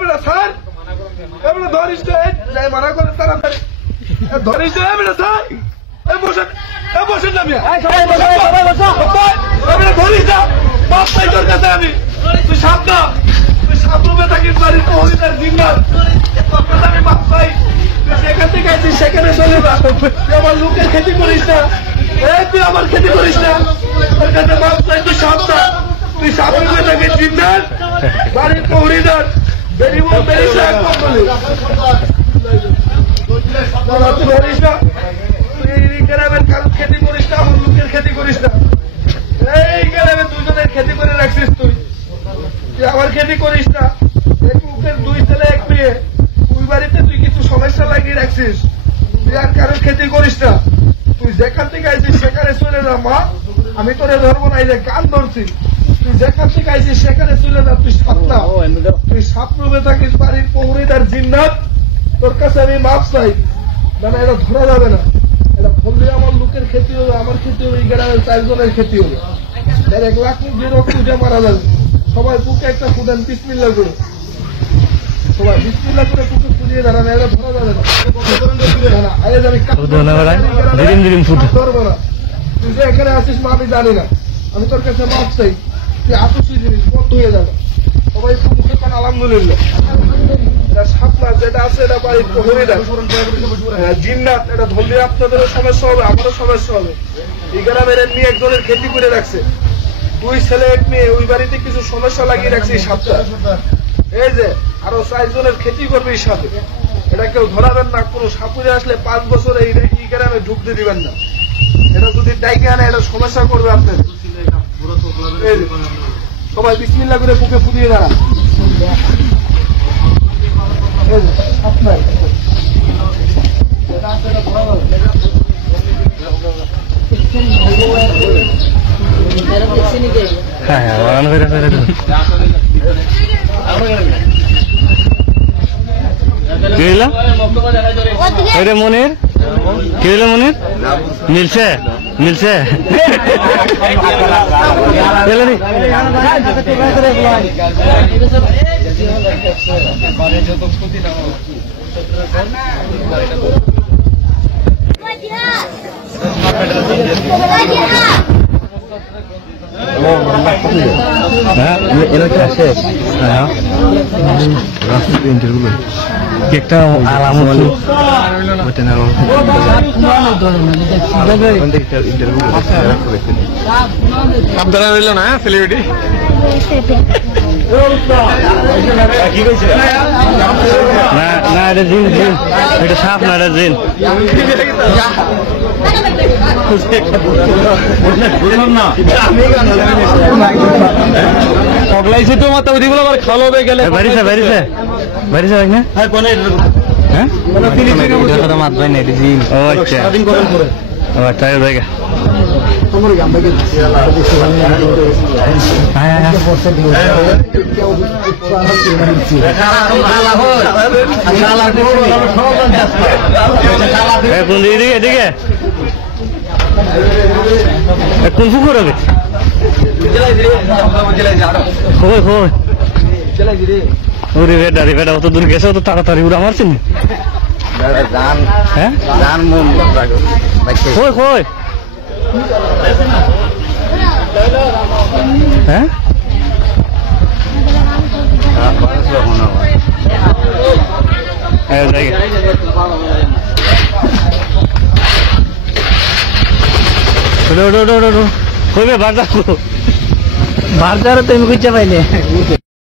বেটা স্যার বেটা ধরিস যাই মানা করে তাড়াতাড়ি ধরিস বেটা স্যার বসেন না মিয়া ধরিস না বাপ পাই তোর কাছে আমি তুই সাপ না তুই সাপ রূপে থাকিস বাড়ির হরিদার জিন্দার আমি বাপ পাই সেখান থেকে আছিস সেখানে চলে যা তুই আমার লোকের খেতে করিস না তুই আমার খেতে করিস না তোর কাছে বাপ পাই তুই সাপ না তুই সাপ রূপে থাকিস জিন্দার বাড়ির হরিদার বেরিবল বেরিস না তুই ধরিস না গ্রামের কারোর খেতে করিস না আমার লোকের খেতে করিস না এই গ্রামে দুজনের খেতে করে রাখছিস তুই আমার খেতে করিস না এক লোকের দুই ছেলে এক মেয়ে ওই বাড়িতে তুই কিছু সমস্যা লাগিয়ে রাখছিস তুই আর কারোর খেতে করিস না তুই যেখান থেকে আইছিস সেখানে চলে যা মা আমি তোরে ধরবো না এই যে কান ধরছি তুই যেখান থেকে আইছিস সেখানে চলে যা তুই সাপ না তুই সাপ রূপে থাকিস বাড়ির প্রহরীদার জিন্নাত তোর কাছে আমি মাপ চাই না এটা ধরা যাবে না এটা বললে আমার লোকের ক্ষতি হবে আমার ক্ষতি হবে এই গ্রামের 4 জনের ক্ষতি হবে 1 লাখ মুখ দিয়ে রক্ত উঠে মারা যাবে সবাই বুকে একটা ফুটান বিসমিল্লাহ করে সবাই বিসমিল্লাহ করে বুকে ফুলিয়ে দাঁড়ান এটা ধরা যাবে না ধরবো না তুই যে এখানে আসিস মা আমি জানি না আমি তোর কাছে মাপ চাই তুই আসুসি জিনিস বন্ধ হয়ে যাবে সবাই মুখে কান আলহামদুলিল্লাহ এটা সাপনা যেটা আছে এটা বাড়ির প্রহরীদার জিন্নাত এটা ধরলে আপনাদেরও সমস্যা হবে আমারও সমস্যা হবে এই গ্রামের এমনি একজনের খেতি করে রাখছে 2 ছেলে এক মেয়ে ওই বাড়িতে কিছু সমস্যা লাগিয়ে রাখছে এই সাপটা এই যে আরো 4 জনের খেতি করবে এই সাপে এটা কেউ ধরাবেন না কোনো সাপুরে আসলে 5 বছর এই গ্রামে ঢুকতে দিবেন না এটা যদি ডাইকে আনে এটা সমস্যা করবে আপনাদের সবাই বিসমিল্লাহ করে বুকে ফুলিয়ে দাঁড়ান মনির কি হইল মনির মিলছে মিলছে একটা আলামত আপনারা রইল না সেলিব্রিটি না এটা জিন জিন এটা সাপ না এটা জিন পগলাইছে তো মাথা ওদিগুলো আবার খালো হয়ে গেলে বাড়িছে বাড়িছে বাড়িছে না হ্যাঁ কোন হ্যাঁ কথা মাত ভাই না এটা জিন ও আচ্ছা স্বাধীন করেন করে ও আচ্ছা জায়গা তোমার আমরা কি হ্যাঁ হ্যাঁ কোন দিকে এদিকে কোন পুকুর হবে কই কই ওরে বেটা রে বেটা অত দূর গেছে অত তাড়াতাড়ি উড়া মারছেন হ্যাঁ কই কই হ্যাঁ কইবে বাজার বাজার তো আমি বুঝতে পাইলে